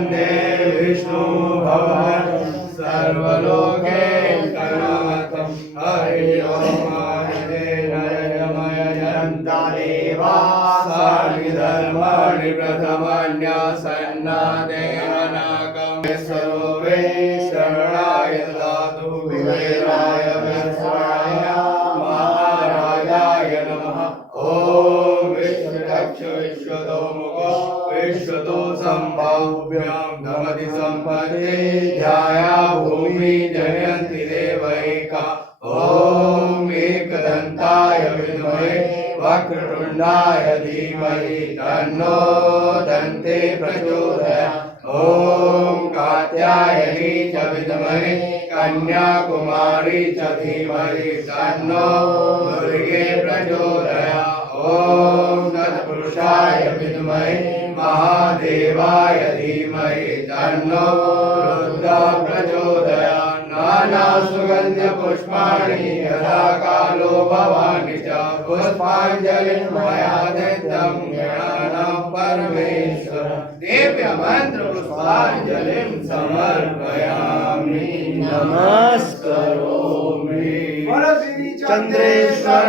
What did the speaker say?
वन्दे विष्णु भगवान् सर्वलोकैकनाथं हरि ओम देवा सर्वधर्माणि प्रथमन्यासन्नादेन नागं सर्वे शरणाय ददातु कुबेराय विश्वाय महाराजाय नमः। ॐ विश्वदक्ष विश्वतो मुखो विश्वतो सम्भाव्यां धमति सम्पदे ध्याया भूमि जयन्ति देवैका। ॐ एकदन्ताय विद्महे वक्रतुण्डाय धीमहि तन्नो दन्ते प्रचोदयात्। ॐ कात्यायनी च विद्महे कन्याकुमारी च धीमहि तन्नो दुर्गे प्रचोदयात्। ॐ तत्पुरुषाय विद्महे महादेवाय धीमहि तन्नो रुद्रः प्रचोदयात्। नानासुगन्धपुष्पाणि यदा कालो भवानि च पुष्पाञ्जलिं मया दत्तं गणानां परमेश्वर दिव्यमन्त्रपुष्पाञ्जलिं समर्पयामि नमस्करोमि। चन्द्रेश्वर